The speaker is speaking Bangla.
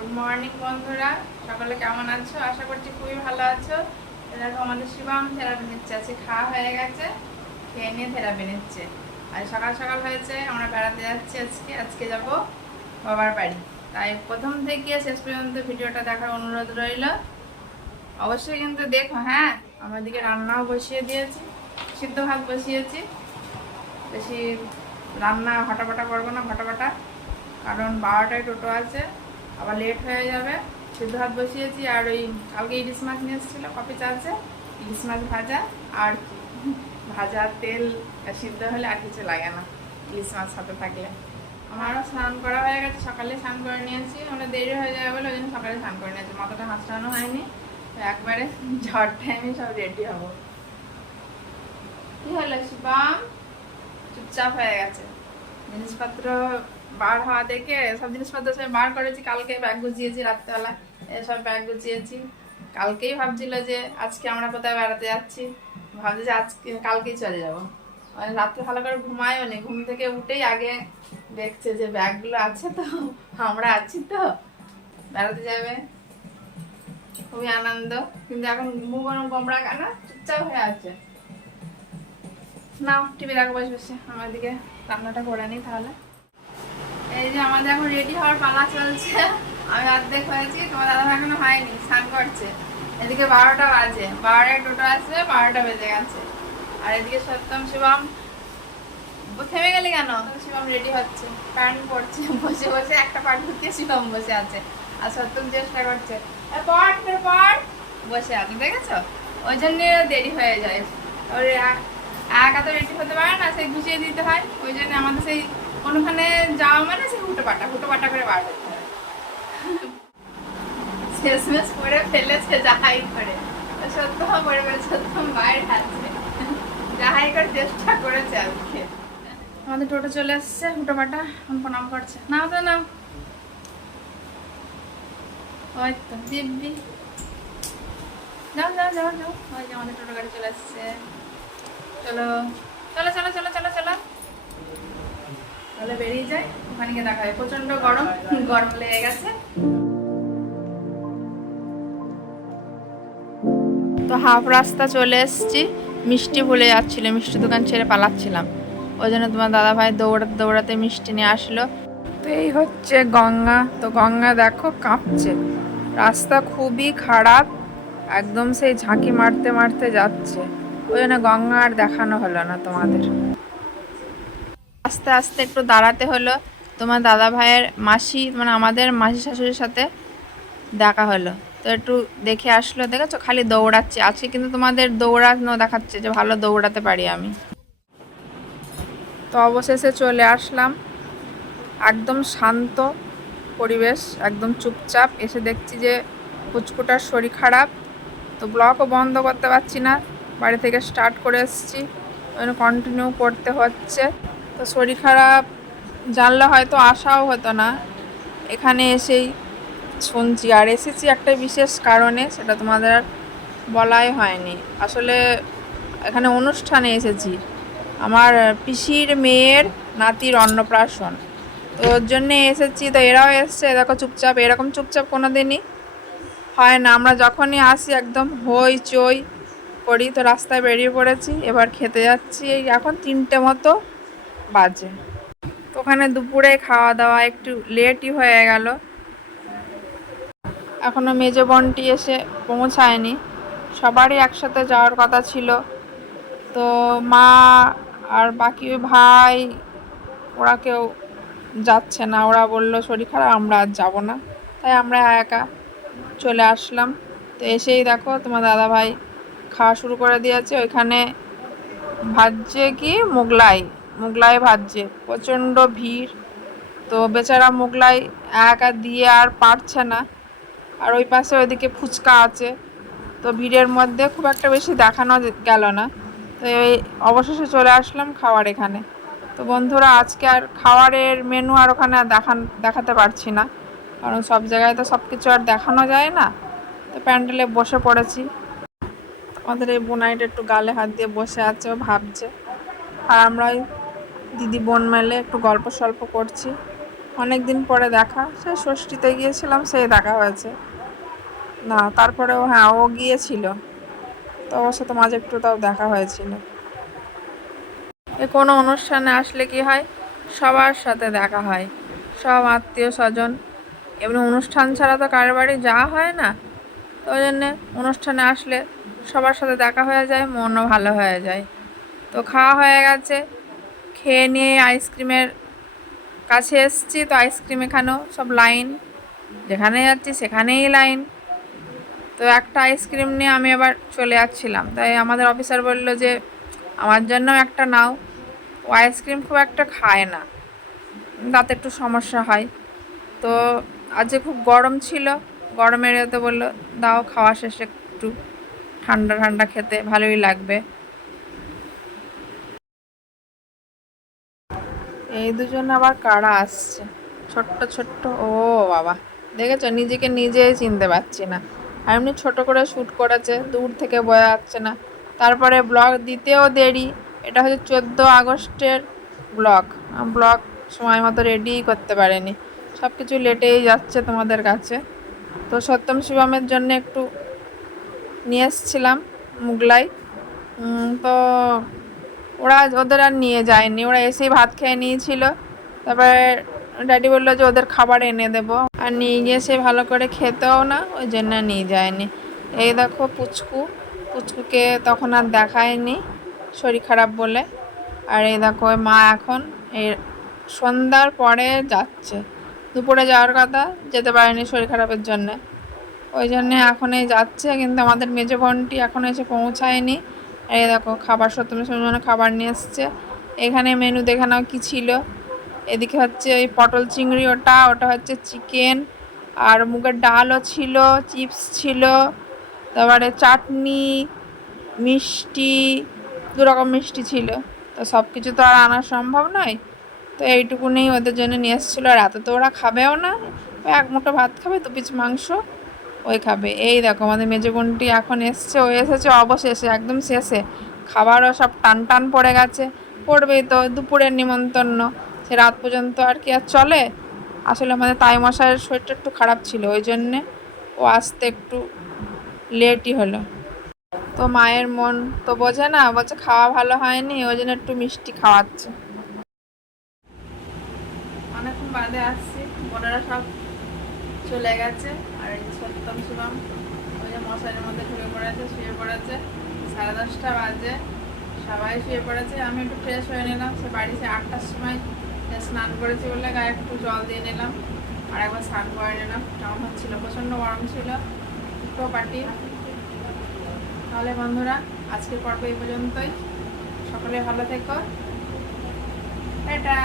গুড মর্নিং বন্ধুরা, সকলে কেমন আছো? আশা করছি খুবই ভালো আছো। দেখো আমাদের শিবাম থেরাপি নিচ্ছে, আজকে খাওয়া হয়ে গেছে, খেয়ে নিয়ে থেরাপি নিচ্ছে। আর সকাল সকাল হয়েছে, আমরা বেড়াতে যাচ্ছি আজকে আজকে যাব বাবার বাড়ি। তাই প্রথম থেকে শেষ পর্যন্ত ভিডিওটা দেখার অনুরোধ রইল। অবশ্যই কিন্তু দেখো। হ্যাঁ, আমার দিকে রান্নাও বসিয়ে দিয়েছি, সিদ্ধ ভাত বসিয়েছি। বেশি রান্না হটাপটা করবো না, ঘটাপটা, কারণ 12টায় টোটো আছে, আবার লেট হয়ে যাবে। সিদ্ধ ভাত বসিয়েছি, আর ওই কালকে ইলিশ মাছ নিয়ে এসেছিলো কপিটা আছে, ইলিশ মাছ ভাজা। আর কি ভাজা তেল সিদ্ধ হলে আর কিছু লাগে না ইলিশ মাছ সাথে থাকলে। আমারও স্নান করা হয়ে গেছে, সকালে স্নান করে নিয়েছি, মানে দেরি হয়ে যাবে বলে ওই জন্য সকালে স্নান করে নিয়েছি। মাথাটা হাসড়ানো হয়নি, তো একবারে ঝড় টাইমে সব রেডি হবো। কি হলো শিবাম? চুপচাপ হয়ে গেছে। জিনিসপত্র বার হওয়া দেখে সব জিনিসপত্র সব বার করেছি। কালকে ব্যাগ গুছিয়েছি, রাত্রেবেলা এসব ব্যাগ গুছিয়েছি। কালকেই ভাবছিল যে আজকে আমরা কোথায় বেড়াতে যাচ্ছি, ভাবছি যে আজকে কালকেই চলে যাবো। মানে রাত্রে ভালো করে ঘুমায়ও নি, ঘুম থেকে উঠেই আগে দেখছে যে ব্যাগগুলো আছে তো, আমরা আছি তো, বেড়াতে যাবে। খুবই আনন্দ, কিন্তু এখন মুখ গোমড়া কেন, চুপচাপ হয়ে আছে। নাও টিভি দেখো বসে বসে, আমার দিকে রান্নাটা করে নিই তাহলে। এই যে আমাদের এখন রেডি হওয়ার পালা চলছে। আমি অর্ধেক হয়েছি, তোমার দাদা এখনো হয়নি, স্নান করছে। এদিকে 12টা বাজে, 12টায় টোটো আসবে, 12টা বেজে গেছে। আর এদিকে সত্যম শিবম থেমে গেলে কেন? শিবম রেডি হচ্ছে, প্যান্ট পরছে, বসে বসে একটা পাট ঢুকিয়ে শিবম বসে আছে, আর সত্যম চেষ্টা করছে পট পট বসে আছে, দেখেছো? ওই জন্য দেরি হয়ে যায়। ওর একা তো রেডি হতে পারে না, সেই গুছিয়ে দিতে হয়। ওই জন্য আমাদের সেই কোনোখানে যাওয়া মানে সেই হুটো পাটা করে বার করতে হয়। শেষমেশ করে ফেলেছে যাহাই করে, সত্য পড়ে ফেলে, সত্য বাইরে আছে, যাহাই করে চেষ্টা করেছে আজকে। আমাদের টোটো চলে এসছে, হুটো পাটা প্রণাম করছে। নাও তো নাও, ওই তো দিব্যি, যাও যাও যাও যাও। ওই যে আমাদের টোটো গাড়ি চলে এসছে। চলো চলো চলো চলো চলো চলো, তাহলে বেরিয়ে যায়, ওখানে গিয়ে দেখা হয়। প্রচন্ড গরম, গরম লেগে গেছে। তো হাফ রাস্তা চলে এসেছি, মিষ্টি ভুলে যাচ্ছিল, মিষ্টি দোকান ছেড়ে পালাচ্ছিলাম। ওই জন্য তোমার দাদা ভাই দৌড়াতে দৌড়াতে মিষ্টি নিয়ে আসলো। তো এই হচ্ছে গঙ্গা। তো গঙ্গা দেখো কাঁপছে, রাস্তা খুবই খারাপ, একদম সেই ঝাঁকি মারতে মারতে যাচ্ছে। ওই জন্য গঙ্গা আর দেখানো হলো না তোমাদের। আস্তে আস্তে একটু দাঁড়াতে হলো। তোমার দাদা ভাইয়ের মাসি, মানে আমাদের মাসি শাশুড়ির সাথে দেখা হলো, তো একটু দেখে আসলো। দেখেছো খালি দৌড়াচ্ছে আজকে, কিন্তু তোমাদের দৌড়ানো দেখাচ্ছে যে ভালো দৌড়াতে পারি আমি। তো অবশেষে চলে আসলাম, একদম শান্ত পরিবেশ, একদম চুপচাপ। এসে দেখছি যে পুচকুটার শরীর খারাপ, তো ব্লগও বন্ধ করতে পারছি না, বাড়ি থেকে স্টার্ট করে এসেছি, কন্টিনিউ করতে হচ্ছে। তো শরীর খারাপ জানলে হয়তো আসাও হতো না, এখানে এসেই শুনছি। আর এসেছি একটা বিশেষ কারণে, সেটা তোমাদের আর বলাই হয়নি। আসলে এখানে অনুষ্ঠানে এসেছি, আমার পিসির মেয়ের নাতির অন্নপ্রাশন, তো ওর জন্যে এসেছি। তো এরাও এসছে, দেখো চুপচাপ, এরকম চুপচাপ কোনো দিনই হয় না। আমরা যখনই আসি একদম হই চই করি। তো রাস্তায় বেরিয়ে পড়েছি, এবার খেতে যাচ্ছি। এই এখন 3টে মতো বাজে। তো ওখানে দুপুরে খাওয়া দাওয়া একটু লেটই হয়ে গেল, এখনও মেজো বোনটি এসে পৌঁছায়নি। সবারই একসাথে যাওয়ার কথা ছিল, তো মা আর বাকি ভাই ওরা কেউ যাচ্ছে না, ওরা বলল শরীর খারাপ, আমরা আর যাবো না, তাই আমরা একা চলে আসলাম। তো এসেই দেখো তোমার দাদা ভাই খাওয়া শুরু করে দিয়েছে। ওইখানে ভাজছে কি মুগলাই ভাজছে, প্রচণ্ড ভিড়। তো বেচারা মুগলাই একা দিয়ে আর পারছে না। আর ওই পাশে ওইদিকে ফুচকা আছে, তো ভিড়ের মধ্যে খুব একটা বেশি দেখানো গেল না। তো এই অবশেষে চলে আসলাম খাওয়ার এখানে। তো বন্ধুরা, আজকে আর খাওয়ারের মেনু আর ওখানে দেখাতে পারছি না, কারণ সব জায়গায় তো সব কিছু আর দেখানো যায় না। তো প্যান্ডেলে বসে পড়েছি। আমাদের এই বোনাইটা একটু গালে হাত দিয়ে বসে আছে, ও ভাবছে। আর আমরা ওই দিদি বোন মেলে একটু গল্প সল্প করছি। অনেক দিন পরে দেখা, সে ষষ্ঠীতে গিয়েছিলাম, সেই দেখা হয়েছে না। তারপরেও হ্যাঁ, ও গিয়েছিল, তো ওর সাথে মাঝে একটু তাও দেখা হয়েছিল। কোনো অনুষ্ঠানে আসলে কি হয়, সবার সাথে দেখা হয়, সব আত্মীয় স্বজন। এমনি অনুষ্ঠান ছাড়া তো কারোর বাড়ি যাওয়া হয় না, তো ওই জন্যে অনুষ্ঠানে আসলে সবার সাথে দেখা হয়ে যায়, মনও ভালো হয়ে যায়। তো খাওয়া হয়ে গেছে, খেয়ে নিয়ে আইসক্রিমের কাছে এসছি, তো আইসক্রিম এখানেও সব লাইন, যেখানে যাচ্ছি সেখানেই লাইন। তো একটা আইসক্রিম নিয়ে আমি আবার চলে যাচ্ছিলাম, তাই আমাদের অফিসার বলল যে আমার জন্যও একটা নাও। ও আইসক্রিম খুব একটা খায় না, তাতে একটু সমস্যা হয়। তো আজকে খুব গরম ছিল, গরমের এতে বললো দাও, খাওয়া শেষে একটু ঠান্ডা ঠান্ডা খেতে ভালোই লাগবে। এই দুজন আবার কারা আসছে, ছোট্ট ছোট্ট, ও বাবা, দেখেছো, নিজেকে নিজেই চিনতে পারছি না। আর এমনি ছোটো করে শ্যুট করেছে, দূর থেকে বোঝা যাচ্ছে না। তারপরে ব্লগ দিতেও দেরি, এটা হচ্ছে 14 আগস্টের ব্লগ। ব্লগ সময় মতো রেডিই করতে পারেনি, সব কিছু লেটেই যাচ্ছে তোমাদের কাছে। তো সত্যম শিবমের জন্য একটু নিয়ে এসছিলাম মুগলাই, তো ওদের আর নিয়ে যায়নি, ওরা এসেই ভাত খেয়ে নিয়েছিল। তারপরে ড্যাডি বললো যে ওদের খাবার এনে দেবো, আর নিয়ে গিয়ে সে ভালো করে খেতেও না, ওই জন্য নিয়ে যায়নি। এই দেখো পুচকুকে তখন আর দেখায়নি, শরীর খারাপ বলে। আর এই দেখো মা এখন এই সন্ধ্যার পরে যাচ্ছে, দুপুরে যাওয়ার কথা, যেতে পারেনি শরীর খারাপের জন্যে, ওই জন্যে এখনই যাচ্ছে। কিন্তু আমাদের মেজো বোনটি এখনও এসে পৌঁছায়নি। এই দেখো খাবার, সত্যমের জন্য খাবার নিয়ে এসছে। এখানে মেনু দেখে নাও কী ছিল। এদিকে হচ্ছে ওই পটল চিংড়ি, ওটা হচ্ছে চিকেন, আর মুগের ডালও ছিল, চিপস ছিল, তারপরে চাটনি, মিষ্টি, 2 রকম মিষ্টি ছিল। তো সব কিছু তো আর আনা সম্ভব নয়, তো এইটুকুনি ওদের জন্য নিয়ে এসেছিলো। আর এত তো ওরা খাবেও না, ওই 1 মুঠো ভাত খাবে, 2 পিস মাংস ওই খাবে। এই দেখো আমাদের মেজো বোনটি এখন এসছে, ও এসেছে অবশেষে, একদম শেষে। খাবারও সব টান টান পড়ে গেছে, পড়বেই তো, দুপুরের নিমন্ত্রণ, সে রাত পর্যন্ত আর কি আর চলে। আসলে আমাদের তাইমশাইয়ের শরীরটা একটু খারাপ ছিল, ওই জন্যে ও আসতে একটু লেটই হলো। তো মায়ের মন তো বোঝে না, বলছে খাওয়া ভালো হয়নি, ওই জন্য একটু মিষ্টি খাওয়াচ্ছে। অনেকক্ষণ বাদে আসছি, বোনেরা সব চলে গেছে। আর এই সত্যম শিবম ওই যে মশারির মধ্যে ঢুকে পড়েছে, শুয়ে পড়েছে, 10:30 বাজে, সবাই শুয়ে পড়েছে। আমি একটু ফ্রেশ হয়ে নিলাম, সে বাড়ি সে 8টার সময় স্নান করেছি বলে গায়ে একটু জল দিয়ে নিলাম, আর একবার স্নান করে নিলাম। কেমন হচ্ছিলো, প্রচণ্ড গরম ছিল, দুটো পাটি। তাহলে বন্ধুরা, আজকের পর্ব এই পর্যন্তই, সকলে ভালো থেকো, টাটা।